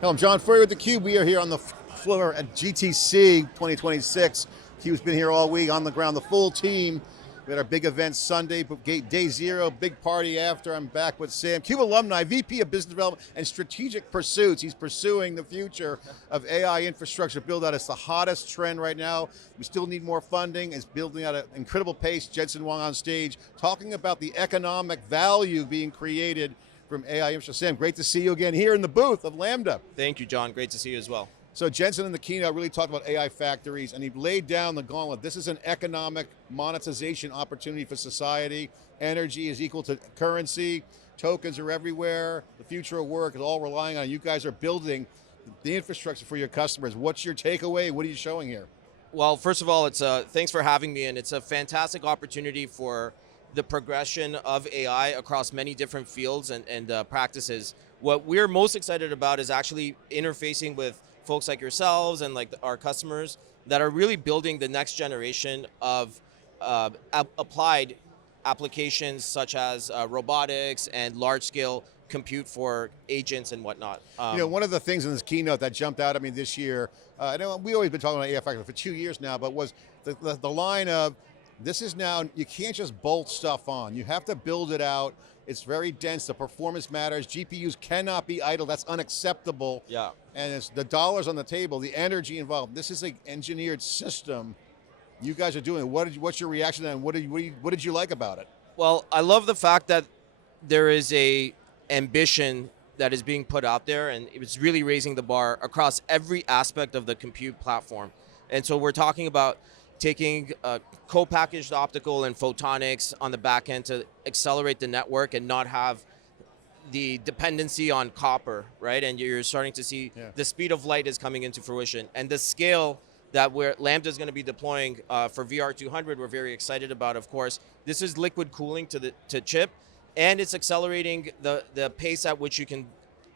Hello, I'm John Furrier with theCUBE. We are here on the floor at GTC 2026. CUBE's been here all week, on the ground, the full team. We had our big event Sunday, day zero, big party after. I'm back with Sam, CUBE alumni, VP of Business Development and Strategic Pursuits. He's pursuing the future of AI infrastructure build out. It's the hottest trend right now. We still need more funding. It's building at an incredible pace. Jensen, Huang on stage, talking about the economic value being created from AI infrastructure. Sam, great to see you again here in the booth of Lambda. Thank you, John. Great to see you as well. So Jensen in the keynote really talked about AI factories, and he laid down the gauntlet. This is an economic monetization opportunity for society. Energy is equal to currency. Tokens are everywhere. The future of work is all relying on it. You guys are building the infrastructure for your customers. What's your takeaway? What are you showing here? Well, first of all, thanks for having me, and it's a fantastic opportunity for the progression of AI across many different fields and practices. What we're most excited about is actually interfacing with folks like yourselves and like our customers that are really building the next generation of applied applications such as robotics and large-scale compute for agents and whatnot. You know, one of the things in this keynote that jumped out at me this year, I know we always been talking about AI factory for 2 years now, but was the line of, this is now, you can't just bolt stuff on. You have to build it out. It's very dense, the performance matters. GPUs cannot be idle, that's unacceptable. Yeah. And it's the dollars on the table, the energy involved. This is an engineered system you guys are doing. What's your reaction to that, and what did you like about it? Well, I love the fact that there is a ambition that is being put out there, and it's really raising the bar across every aspect of the compute platform. And so we're talking about taking co-packaged optical and photonics on the back end to accelerate the network and not have the dependency on copper, right? And you're starting to see the speed of light is coming into fruition. And the scale that Lambda is going to be deploying for VR200, we're very excited about, of course. This is liquid cooling to chip, and it's accelerating the pace at which you can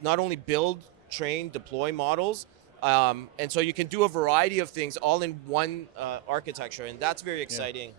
not only build, train, deploy models, and so you can do a variety of things all in one architecture, and that's very exciting. Yeah.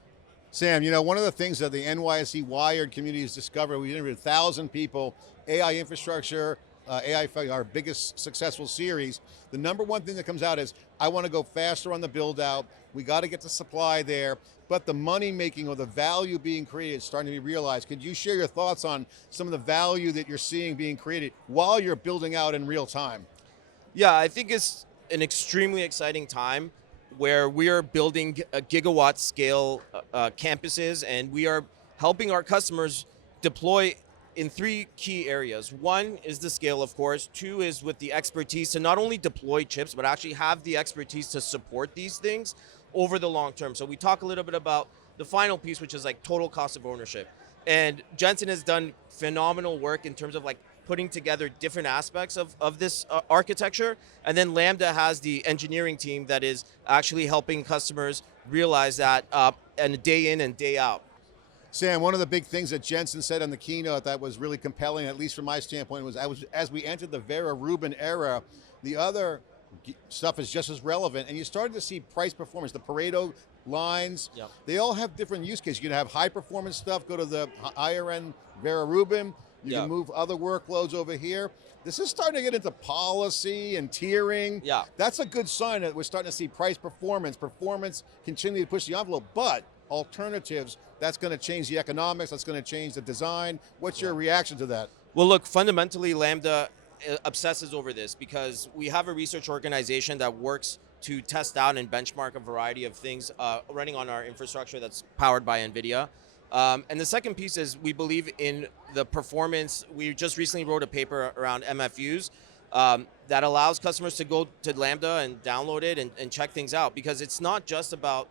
Sam, you know, one of the things that the NYSE Wired community has discovered, we interviewed 1,000 people, AI infrastructure, AI, our biggest successful series, the number one thing that comes out is, I want to go faster on the build out, we got to get the supply there, but the money making or the value being created is starting to be realized. Could you share your thoughts on some of the value that you're seeing being created while you're building out in real time? Yeah, I think it's an extremely exciting time where we are building a gigawatt scale campuses, and we are helping our customers deploy in 3 key areas. 1 is the scale, of course. 2 is with the expertise to not only deploy chips, but actually have the expertise to support these things over the long term. So we talk a little bit about the final piece, which is like total cost of ownership. And Jensen has done phenomenal work in terms of like putting together different aspects of this architecture. And then Lambda has the engineering team that is actually helping customers realize that and day in and day out. Sam, one of the big things that Jensen said on the keynote that was really compelling, at least from my standpoint, was as we entered the Vera Rubin era, the other stuff is just as relevant, and you started to see price performance, the Pareto lines, they all have different use cases. You can have high performance stuff, go to the higher end Vera Rubin, you can move other workloads over here. This is starting to get into policy and tiering. That's a good sign that we're starting to see price performance continue to push the envelope, but alternatives, that's going to change the economics, that's going to change the design. What's your reaction to that? Well, look, fundamentally, Lambda obsesses over this because we have a research organization that works to test out and benchmark a variety of things running on our infrastructure that's powered by NVIDIA. And the second piece is we believe in the performance. We just recently wrote a paper around MFUs that allows customers to go to Lambda and download it and check things out, because it's not just about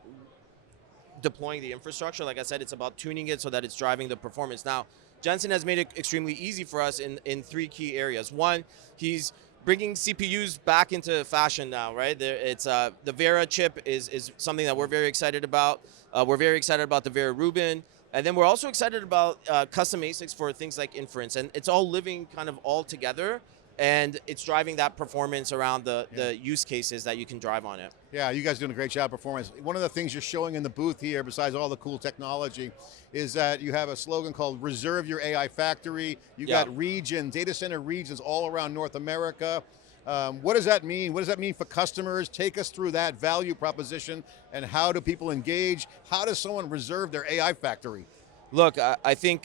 deploying the infrastructure. Like I said, it's about tuning it so that it's driving the performance. Now, Jensen has made it extremely easy for us in 3 key areas. 1, he's bringing CPUs back into fashion now, right? It's the Vera chip is something that we're very excited about. We're very excited about the Vera Rubin. And then we're also excited about custom ASICs for things like inference. And it's all living kind of all together. And it's driving that performance around the use cases that you can drive on it. Yeah, you guys are doing a great job performance. One of the things you're showing in the booth here, besides all the cool technology, is that you have a slogan called Reserve Your AI Factory. You got regions, data center regions all around North America. What does that mean? What does that mean for customers? Take us through that value proposition and how do people engage? How does someone reserve their AI factory? Look, I think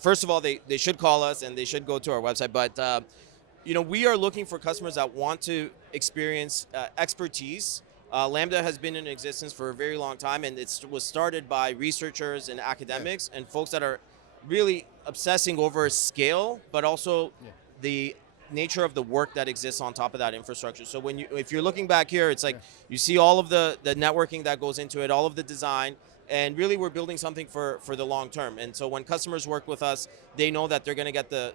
first of all, they should call us and they should go to our website. But we are looking for customers that want to experience expertise. Lambda has been in existence for a very long time, and it was started by researchers and academics and folks that are really obsessing over scale, but also the nature of the work that exists on top of that infrastructure. So if you're looking back here, it's like you see all of the networking that goes into it, all of the design, and really we're building something for the long term. And so when customers work with us, they know that they're going to get the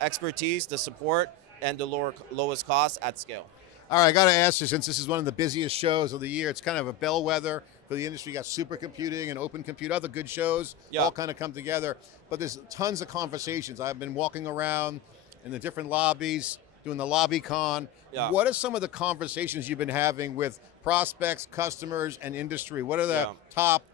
expertise, the support, and the lowest cost at scale. All right, I got to ask you, since this is one of the busiest shows of the year, it's kind of a bellwether for the industry. You got supercomputing and open compute, other good shows, all kind of come together. But there's tons of conversations. I've been walking around in the different lobbies, doing the LobbyCon. What are some of the conversations you've been having with prospects, customers, and industry? What are the top,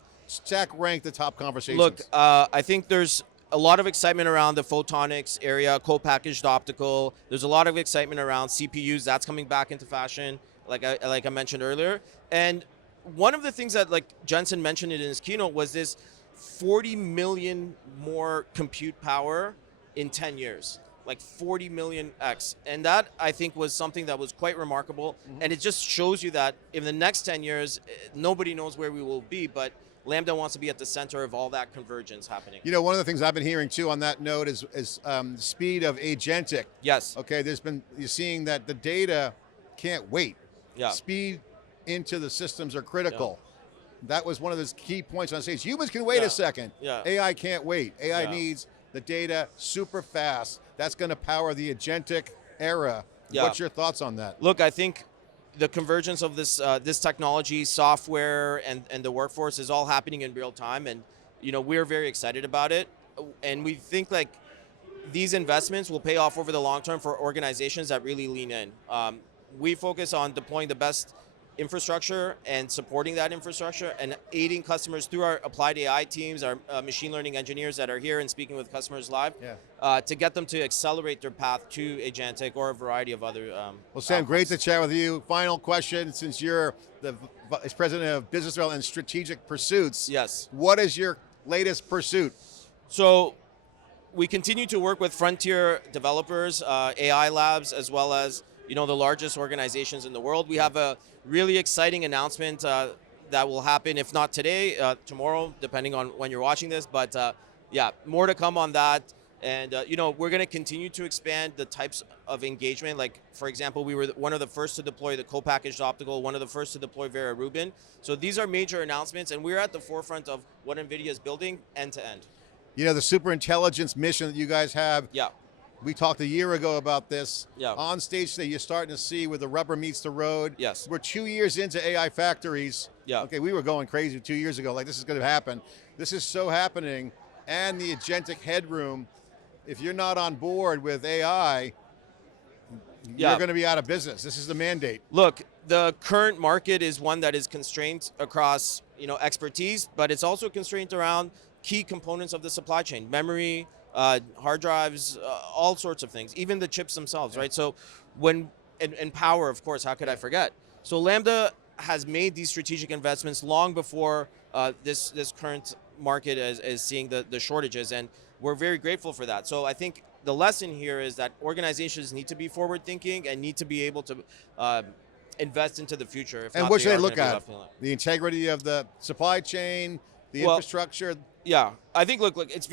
rank the top conversations? Look, I think there's a lot of excitement around the photonics area, co-packaged optical. There's a lot of excitement around CPUs. That's coming back into fashion, like I mentioned earlier. And one of the things that Jensen mentioned in his keynote was this 40 million more compute power in 10 years. Like 40 million X. And that, I think, was something that was quite remarkable. And it just shows you that in the next 10 years, nobody knows where we will be, but Lambda wants to be at the center of all that convergence happening. You know, one of the things I've been hearing too on that note is the speed of Agentic. Yes. Okay, you're seeing that the data can't wait. Yeah. Speed into the systems are critical. That was one of those key points on stage. Humans can wait a second. AI can't wait. AI needs the data super fast. That's going to power the Agentic era. What's your thoughts on that? Look, I think the convergence of this technology, software, and the workforce is all happening in real time, and we're very excited about it, and we think these investments will pay off over the long term for organizations that really lean in. We focus on deploying the best infrastructure and supporting that infrastructure and aiding customers through our applied AI teams, our machine learning engineers that are here and speaking with customers live, to get them to accelerate their path to Agentic or a variety of other Well, Sam, great to chat with you. Final question, since you're the Vice President of Business Development and Strategic Pursuits. Yes. What is your latest pursuit? So we continue to work with frontier developers, AI labs, as well as the largest organizations in the world. We have a really exciting announcement that will happen, if not today, tomorrow, depending on when you're watching this. But more to come on that. And we're going to continue to expand the types of engagement. Like, for example, we were one of the first to deploy the co-packaged optical, one of the first to deploy Vera Rubin. So these are major announcements, and we're at the forefront of what NVIDIA is building end to end. The superintelligence mission that you guys have. We talked a year ago about this. On stage today, you're starting to see where the rubber meets the road. Yes. We're 2 years into AI factories. Okay, we were going crazy 2 years ago, like this is going to happen. This is so happening, and the agentic headroom. If you're not on board with AI, you're going to be out of business. This is the mandate. Look, the current market is one that is constrained across expertise, but it's also constrained around key components of the supply chain, memory, hard drives, all sorts of things, even the chips themselves, right? So and power, of course, how could I forget? So Lambda has made these strategic investments long before this current market is seeing the shortages, and we're very grateful for that. So I think the lesson here is that organizations need to be forward thinking and need to be able to invest into the future. If and not, what should they look at? The integrity of the supply chain, the infrastructure. Yeah, I think look, it's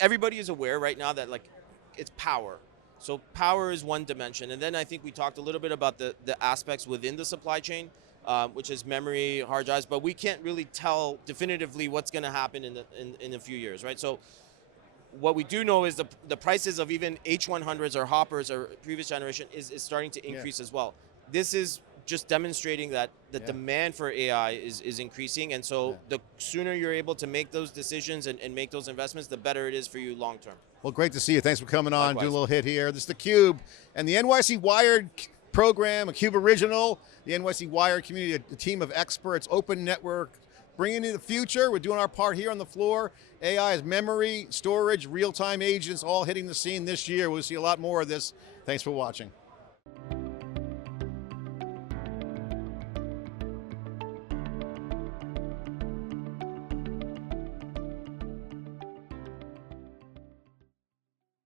everybody is aware right now that it's power. So power is one dimension, and then I think we talked a little bit about the aspects within the supply chain, which is memory, hard drives, but we can't really tell definitively what's going to happen in a few years, right? So what we do know is the prices of even H100s or Hoppers or previous generation is starting to increase as well. This is just demonstrating that the demand for AI is increasing, and so the sooner you're able to make those decisions and make those investments, the better it is for you long term. Well, great to see you. Thanks for coming on. Likewise. Do a little hit here. This is theCUBE and the NYC Wired program, a CUBE original. The NYC Wired community, a team of experts, open network, bringing in the future. We're doing our part here on the floor. AI is memory, storage, real-time agents, all hitting the scene this year. We'll see a lot more of this. Thanks for watching.